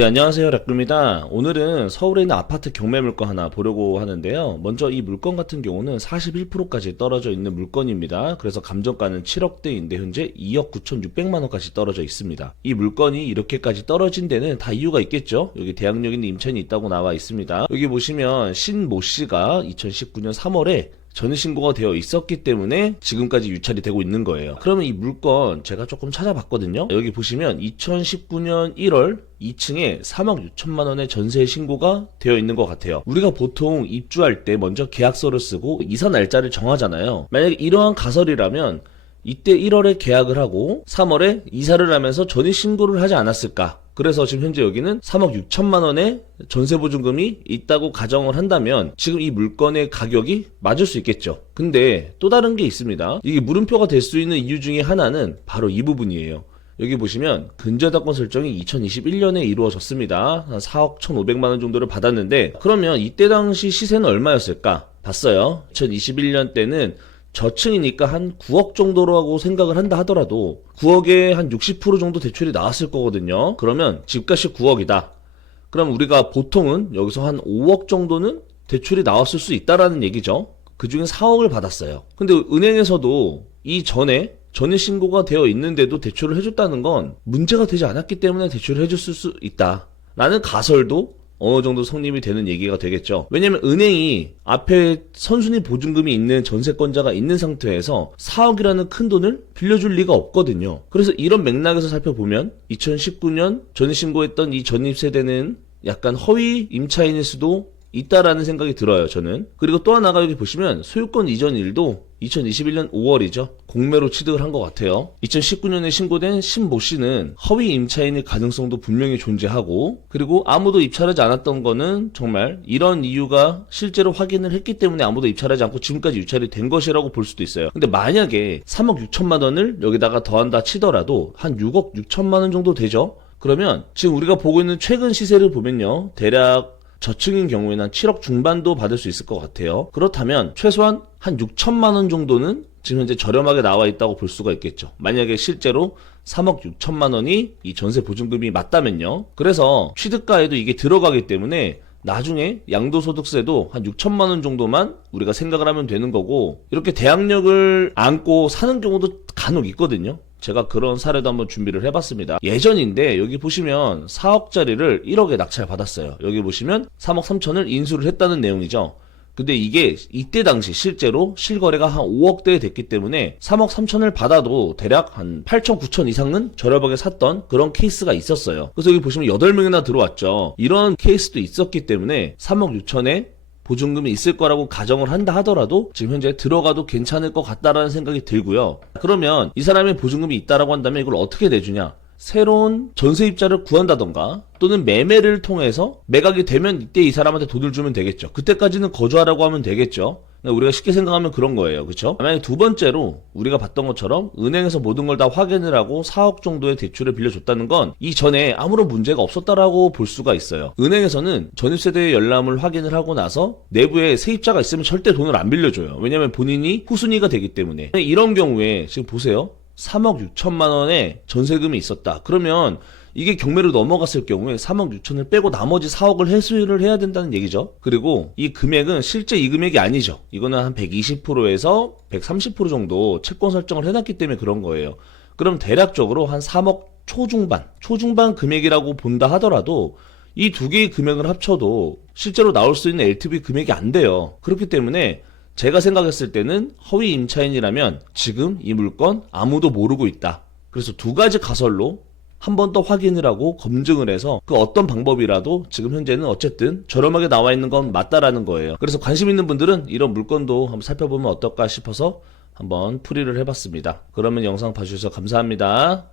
네, 안녕하세요. 락구입니다. 오늘은 서울에 있는 아파트 경매 물건 하나 보려고 하는데요. 먼저 이 물건 같은 경우는 41%까지 떨어져 있는 물건입니다. 그래서 감정가는 7억대인데 현재 2억 9,600만 원까지 떨어져 있습니다. 이 물건이 이렇게까지 떨어진 데는 다 이유가 있겠죠. 여기 대학역 있는 임차인이 있다고 나와 있습니다. 여기 보시면 신모 씨가 2019년 3월에 전입신고가 되어 있었기 때문에 지금까지 유찰이 되고 있는 거예요. 그러면 이 물건 제가 조금 찾아봤거든요. 여기 보시면 2019년 1월 2층에 3억 6천만 원의 전세 신고가 되어 있는 것 같아요. 우리가 보통 입주할 때 먼저 계약서를 쓰고 이사 날짜를 정하잖아요. 만약에 이러한 가설이라면 이때 1월에 계약을 하고 3월에 이사를 하면서 전입신고를 하지 않았을까? 그래서 지금 현재 여기는 3억 6천만 원의 전세보증금이 있다고 가정을 한다면 지금 이 물건의 가격이 맞을 수 있겠죠. 근데 또 다른 게 있습니다. 이게 물음표가 될 수 있는 이유 중에 하나는 바로 이 부분이에요. 여기 보시면 근저당권 설정이 2021년에 이루어졌습니다. 한 4억 1,500만 원 정도를 받았는데 그러면 이때 당시 시세는 얼마였을까? 봤어요. 2021년 때는 저층이니까 한 9억 정도라고 생각을 한다 하더라도 9억에 한 60% 정도 대출이 나왔을 거거든요. 그러면 집값이 9억이다. 그럼 우리가 보통은 여기서 한 5억 정도는 대출이 나왔을 수 있다라는 얘기죠. 그 중에 4억을 받았어요. 근데 은행에서도 이 전에 전입신고가 되어 있는데도 대출을 해줬다는 건 문제가 되지 않았기 때문에 대출을 해줬을 수 있다. 라는 가설도 어느 정도 성립이 되는 얘기가 되겠죠. 왜냐면 은행이 앞에 선순위 보증금이 있는 전세권자가 있는 상태에서 4억이라는 큰 돈을 빌려줄 리가 없거든요. 그래서 이런 맥락에서 살펴보면 2019년 전입신고했던 이 전입세대는 약간 허위 임차인일 수도 있다라는 생각이 들어요, 저는. 그리고 또 하나가 여기 보시면 소유권 이전 일도 2021년 5월이죠. 공매로 취득을 한 것 같아요. 2019년에 신고된 신모 씨는 허위 임차인의 가능성도 분명히 존재하고 그리고 아무도 입찰하지 않았던 거는 정말 이런 이유가 실제로 확인을 했기 때문에 아무도 입찰하지 않고 지금까지 유찰이 된 것이라고 볼 수도 있어요. 근데 만약에 3억 6천만 원을 여기다가 더한다 치더라도 한 6억 6천만 원 정도 되죠. 그러면 지금 우리가 보고 있는 최근 시세를 보면요. 대략 저층인 경우에는 한 7억 중반도 받을 수 있을 것 같아요. 그렇다면 최소한 한 6천만 원 정도는 지금 현재 저렴하게 나와 있다고 볼 수가 있겠죠. 만약에 실제로 3억 6천만 원이 이 전세 보증금이 맞다면요. 그래서 취득가에도 이게 들어가기 때문에 나중에 양도소득세도 한 6천만 원 정도만 우리가 생각을 하면 되는 거고 이렇게 대항력을 안고 사는 경우도 간혹 있거든요. 제가 그런 사례도 한번 준비를 해봤습니다. 예전인데 여기 보시면 4억짜리를 1억에 낙찰 받았어요. 여기 보시면 3억 3천을 인수를 했다는 내용이죠. 근데 이게 이때 당시 실제로 실거래가 한 5억대에 됐기 때문에 3억 3천을 받아도 대략 한 8천 9천 이상은 저렴하게 샀던 그런 케이스가 있었어요. 그래서 여기 보시면 8명이나 들어왔죠. 이런 케이스도 있었기 때문에 3억 6천에 보증금이 있을 거라고 가정을 한다 하더라도 지금 현재 들어가도 괜찮을 것 같다라는 생각이 들고요. 그러면 이 사람의 보증금이 있다라고 한다면 이걸 어떻게 내주냐? 새로운 전세입자를 구한다던가 또는 매매를 통해서 매각이 되면 이때 이 사람한테 돈을 주면 되겠죠. 그때까지는 거주하라고 하면 되겠죠. 우리가 쉽게 생각하면 그런 거예요. 그렇죠? 만약에 두 번째로 우리가 봤던 것처럼 은행에서 모든 걸 다 확인을 하고 4억 정도의 대출을 빌려줬다는 건 이전에 아무런 문제가 없었다라고 볼 수가 있어요. 은행에서는 전입세대의 열람을 확인을 하고 나서 내부에 세입자가 있으면 절대 돈을 안 빌려줘요. 왜냐하면 본인이 후순위가 되기 때문에. 이런 경우에 지금 보세요. 3억 6천만 원의 전세금이 있었다. 그러면 이게 경매로 넘어갔을 경우에 3억 6천을 빼고 나머지 4억을 회수를 해야 된다는 얘기죠. 그리고 이 금액은 실제 이 금액이 아니죠. 이거는 한 120%에서 130% 정도 채권 설정을 해놨기 때문에 그런 거예요. 그럼 대략적으로 한 3억 초중반 금액이라고 본다 하더라도 이 두 개의 금액을 합쳐도 실제로 나올 수 있는 LTV 금액이 안 돼요. 그렇기 때문에 제가 생각했을 때는 허위 임차인이라면 지금 이 물건 아무도 모르고 있다. 그래서 두 가지 가설로 한 번 더 확인을 하고 검증을 해서 그 어떤 방법이라도 지금 현재는 어쨌든 저렴하게 나와 있는 건 맞다라는 거예요. 그래서 관심 있는 분들은 이런 물건도 한번 살펴보면 어떨까 싶어서 한번 풀이를 해봤습니다. 그러면 영상 봐주셔서 감사합니다.